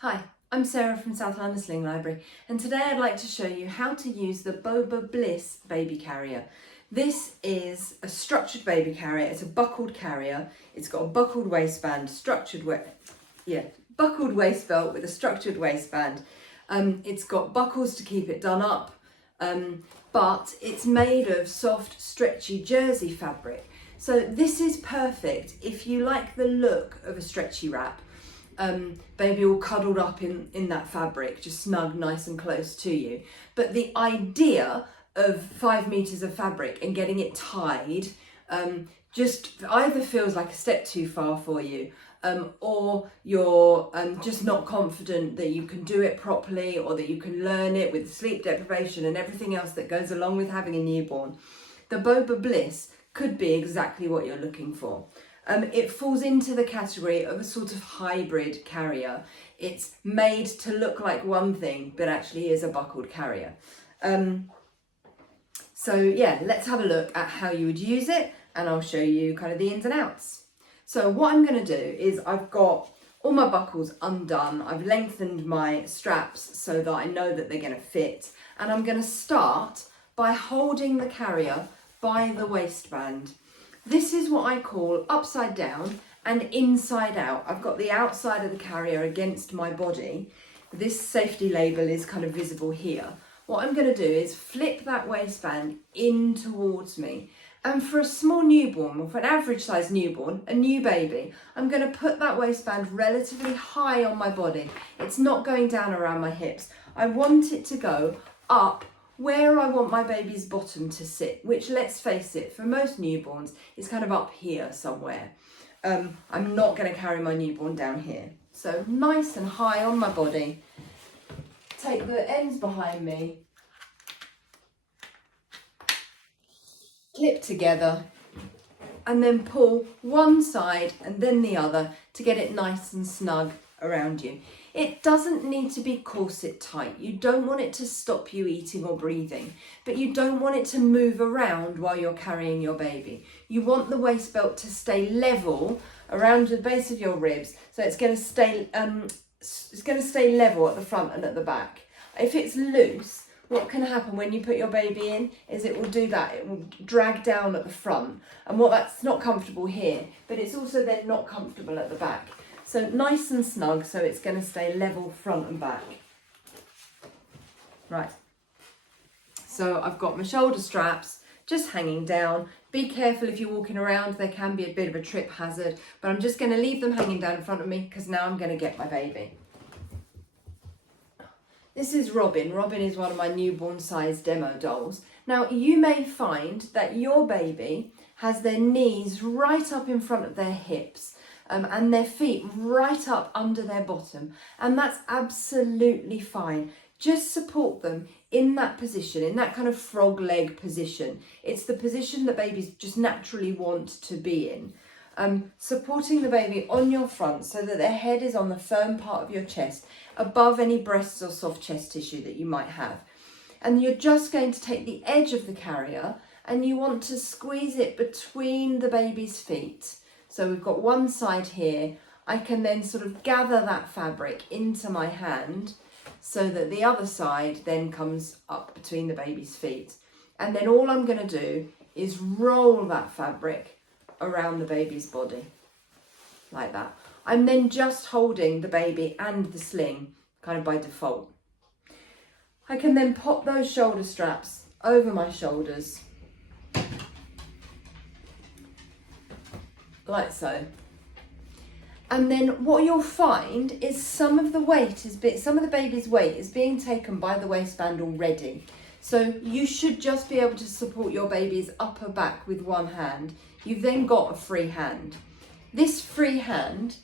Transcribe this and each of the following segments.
Hi, I'm Sarah from South London Sling Library, and today I'd like to show you how to use the Boba Bliss Baby Carrier. This is a structured baby carrier. It's a buckled carrier. It's got a buckled waistband, buckled waist belt with a structured waistband. It's got buckles to keep it done up, but it's made of soft, stretchy jersey fabric. So this is perfect if you like the look of a stretchy wrap. Baby all cuddled up in that fabric, just snug, nice and close to you. But the idea of 5 meters of fabric and getting it tied just either feels like a step too far for you, or you're just not confident that you can do it properly, or that you can learn it with sleep deprivation and everything else that goes along with having a newborn. The Boba Bliss could be exactly what you're looking for. It falls into the category of a sort of hybrid carrier. It's made to look like one thing, but actually is a buckled carrier. So yeah, let's have a look at how you would use it, and I'll show you kind of the ins and outs. So what I'm going to do is I've got all my buckles undone. I've lengthened my straps so that I know that they're going to fit. And I'm going to start by holding the carrier by the waistband. This is what I call upside down and inside out. I've got the outside of the carrier against my body. This safety label is kind of visible here. What I'm going to do is flip that waistband in towards me. And for a small newborn, or for an average size newborn, a new baby, I'm going to put that waistband relatively high on my body. It's not going down around my hips. I want it to go up where I want my baby's bottom to sit, which, let's face it, for most newborns is kind of up here somewhere. I'm not going to carry my newborn down here. So nice and high on my body. Take the ends behind me, clip together, and then pull one side and then the other to get it nice and snug around you. It doesn't need to be corset tight. You don't want it to stop you eating or breathing, but you don't want it to move around while you're carrying your baby. You want the waist belt to stay level around the base of your ribs, so it's going to stay level at the front and at the back. If it's loose, what can happen when you put your baby in is it will do that. It will drag down at the front, and that's not comfortable here, but it's also then not comfortable at the back. So nice and snug, so it's going to stay level front and back. Right, so I've got my shoulder straps just hanging down. Be careful if you're walking around, there can be a bit of a trip hazard, but I'm just going to leave them hanging down in front of me because now I'm going to get my baby. This is Robin. Robin is one of my newborn size demo dolls. Now you may find that your baby has their knees right up in front of their hips, and their feet right up under their bottom, and that's absolutely fine. Just support them in that position, in that kind of frog leg position. It's the position that babies just naturally want to be in. Supporting the baby on your front so that their head is on the firm part of your chest, above any breasts or soft chest tissue that you might have. And you're just going to take the edge of the carrier and you want to squeeze it between the baby's feet. So we've got one side here. I can then sort of gather that fabric into my hand so that the other side then comes up between the baby's feet. And then all I'm going to do is roll that fabric around the baby's body, like that. I'm then just holding the baby and the sling kind of by default. I can then pop those shoulder straps over my shoulders, like so. And then what you'll find is some of the baby's weight is being taken by the waistband already. So you should just be able to support your baby's upper back with one hand. You've then got a free hand. This free hand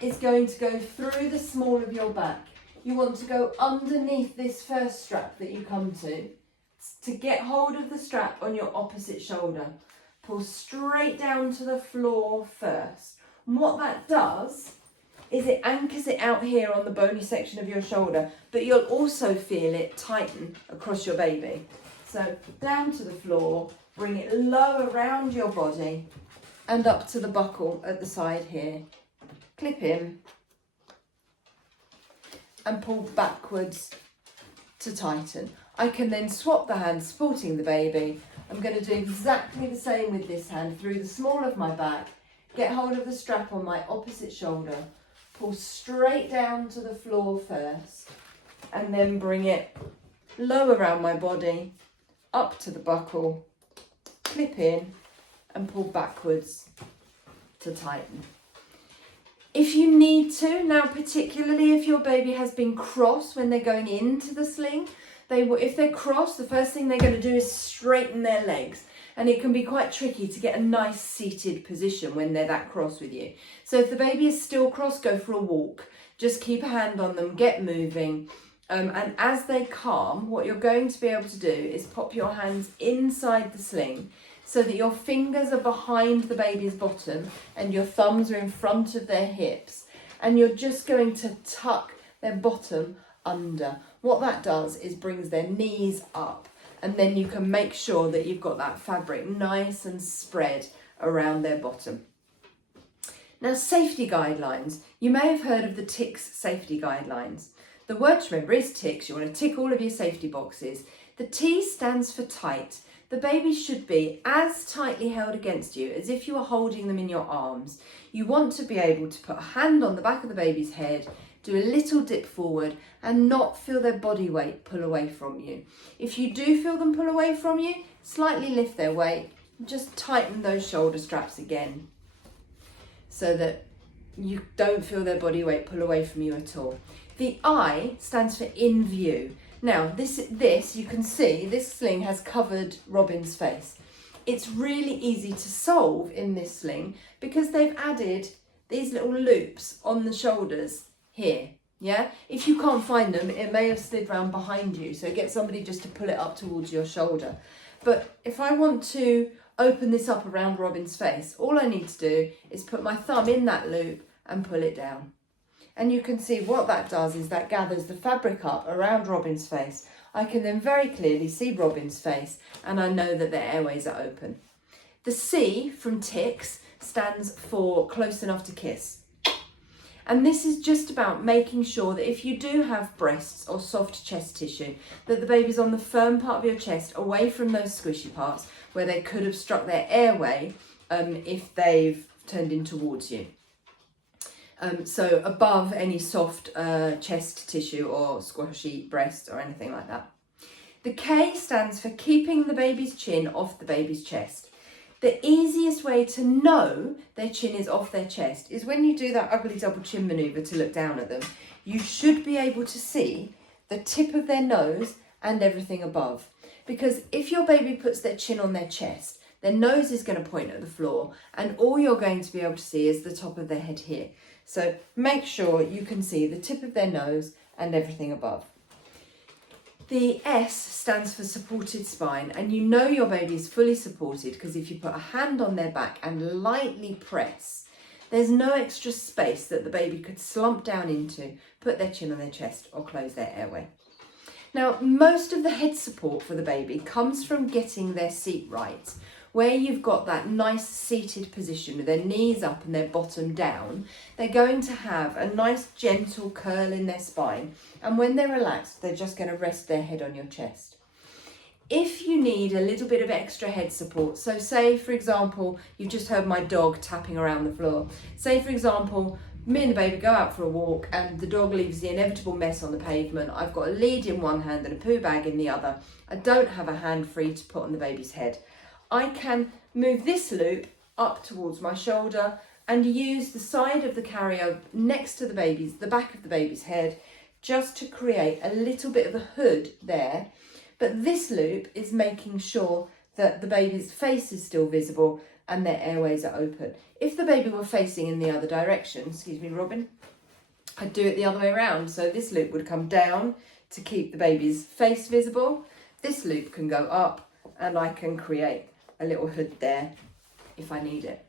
is going to go through the small of your back. You want to go underneath this first strap that you come to get hold of the strap on your opposite shoulder. Pull straight down to the floor first. And what that does is it anchors it out here on the bony section of your shoulder, but you'll also feel it tighten across your baby. So down to the floor, bring it low around your body and up to the buckle at the side here. Clip in. and pull backwards to tighten. I can then swap the hand supporting the baby. I'm going to do exactly the same with this hand through the small of my back, get hold of the strap on my opposite shoulder, pull straight down to the floor first, and then bring it low around my body, up to the buckle, clip in and pull backwards to tighten. If you need to, now particularly if your baby has been cross when they're going into the sling, if they're cross, the first thing they're going to do is straighten their legs, and it can be quite tricky to get a nice seated position when they're that cross with you. So if the baby is still cross, go for a walk. Just keep a hand on them, get moving, and as they calm, what you're going to be able to do is pop your hands inside the sling so that your fingers are behind the baby's bottom and your thumbs are in front of their hips, and you're just going to tuck their bottom under. What that does is brings their knees up, and then you can make sure that you've got that fabric nice and spread around their bottom. Now, safety guidelines. You may have heard of the TICS safety guidelines. The word to remember is TICS. You want to tick all of your safety boxes. The T stands for tight. The baby should be as tightly held against you as if you were holding them in your arms. You want to be able to put a hand on the back of the baby's head, do a little dip forward, and not feel their body weight pull away from you. If you do feel them pull away from you, slightly lift their weight, just tighten those shoulder straps again so that you don't feel their body weight pull away from you at all. The I stands for in view. Now, this you can see, this sling has covered Robin's face. It's really easy to solve in this sling because they've added these little loops on the shoulders here, yeah? If you can't find them, it may have slid round behind you, so get somebody just to pull it up towards your shoulder. But if I want to open this up around Robin's face, all I need to do is put my thumb in that loop and pull it down. And you can see what that does is that gathers the fabric up around Robin's face. I can then very clearly see Robin's face, and I know that their airways are open. The C from TICS stands for close enough to kiss. And this is just about making sure that if you do have breasts or soft chest tissue, that the baby's on the firm part of your chest, away from those squishy parts where they could have struck their airway if they've turned in towards you. So above any soft chest tissue or squashy breast or anything like that. The K stands for keeping the baby's chin off the baby's chest. The easiest way to know their chin is off their chest is when you do that ugly double chin manoeuvre to look down at them. You should be able to see the tip of their nose and everything above. Because if your baby puts their chin on their chest, their nose is going to point at the floor, and all you're going to be able to see is the top of their head here. So make sure you can see the tip of their nose and everything above. The S stands for supported spine, and you know your baby is fully supported because if you put a hand on their back and lightly press, there's no extra space that the baby could slump down into, put their chin on their chest or close their airway. Now, most of the head support for the baby comes from getting their seat right, where you've got that nice seated position with their knees up and their bottom down. They're going to have a nice gentle curl in their spine, and when they're relaxed, they're just going to rest their head on your chest. If you need a little bit of extra head support, so say for example, you've just heard my dog tapping around the floor. Say for example, me and the baby go out for a walk and the dog leaves the inevitable mess on the pavement. I've got a lead in one hand and a poo bag in the other. I don't have a hand free to put on the baby's head. I can move this loop up towards my shoulder and use the side of the carrier next to the back of the baby's head, just to create a little bit of a hood there. But this loop is making sure that the baby's face is still visible and their airways are open. If the baby were facing in the other direction, excuse me, Robin, I'd do it the other way around. So this loop would come down to keep the baby's face visible. This loop can go up and I can create a little hood there if I need it.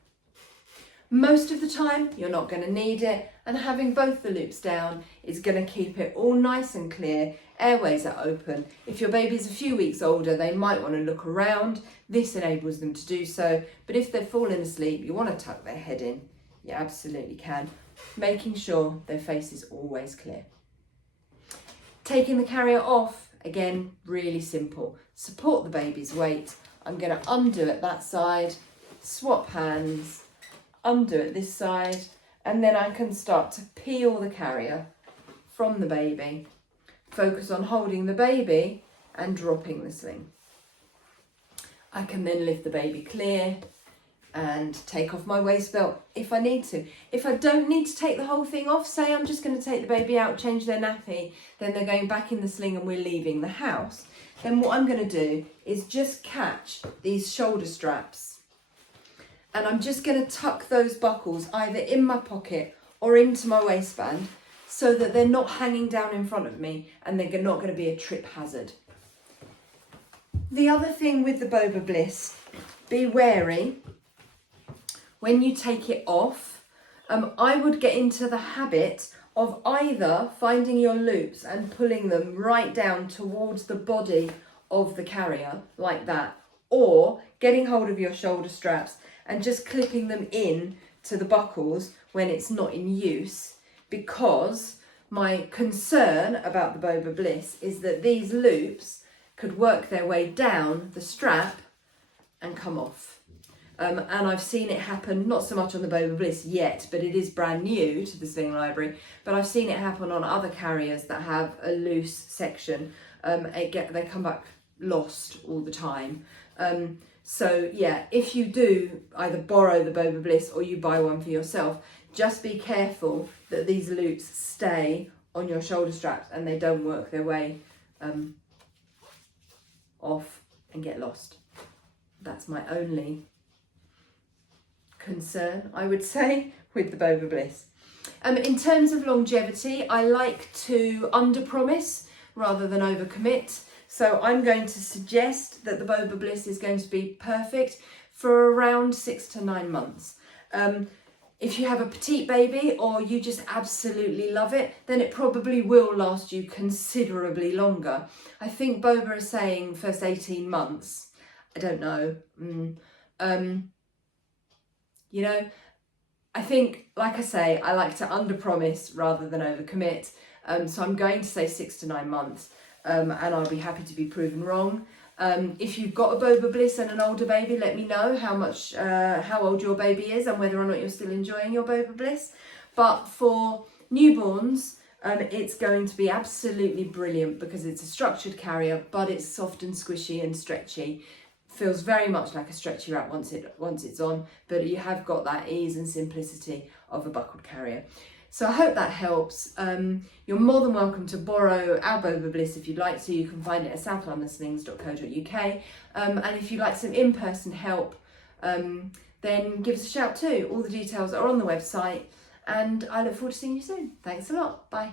Most of the time you're not going to need it, and having both the loops down is going to keep it all nice and clear. Airways are open. If your baby's a few weeks older, they might want to look around. This enables them to do so, but if they're falling asleep, you want to tuck their head in, you absolutely can, making sure their face is always clear. Taking the carrier off, again, really simple. Support the baby's weight. I'm going to undo at that side, swap hands, undo at this side, and then I can start to peel the carrier from the baby. Focus on holding the baby and dropping the sling. I can then lift the baby clear and take off my waist belt if I need to. If I don't need to take the whole thing off, say I'm just going to take the baby out, change their nappy, then they're going back in the sling and we're leaving the house, then what I'm going to do is just catch these shoulder straps and I'm just going to tuck those buckles either in my pocket or into my waistband so that they're not hanging down in front of me and they're not going to be a trip hazard. The other thing with the Boba Bliss, be wary when you take it off. I would get into the habit of either finding your loops and pulling them right down towards the body of the carrier like that, or getting hold of your shoulder straps and just clipping them in to the buckles when it's not in use, because my concern about the Boba Bliss is that these loops could work their way down the strap and come off. And I've seen it happen, not so much on the Boba Bliss yet, but it is brand new to the Sling Library, but I've seen it happen on other carriers that have a loose section. They come back lost all the time. So yeah, if you do either borrow the Boba Bliss or you buy one for yourself, just be careful that these loops stay on your shoulder straps and they don't work their way off and get lost. That's my only concern, I would say, with the Boba Bliss. In terms of longevity, I like to under-promise rather than overcommit. So I'm going to suggest that the Boba Bliss is going to be perfect for around 6 to 9 months. If you have a petite baby or you just absolutely love it, then it probably will last you considerably longer. I think Boba is saying first 18 months. I don't know. You know, I think, like I say, I like to under-promise rather than overcommit. So I'm going to say 6 to 9 months, and I'll be happy to be proven wrong. If you've got a Boba Bliss and an older baby, let me know how old your baby is and whether or not you're still enjoying your Boba Bliss. But for newborns, it's going to be absolutely brilliant because it's a structured carrier, but it's soft and squishy and stretchy. Feels very much like a stretchy wrap once it's on, but you have got that ease and simplicity of a buckled carrier. So I hope that helps. You're more than welcome to borrow our Boba Bliss if you'd like to. You can find it at southlondonslings.co.uk. And if you'd like some in-person help, then give us a shout too. All the details are on the website, and I look forward to seeing you soon. Thanks a lot. Bye.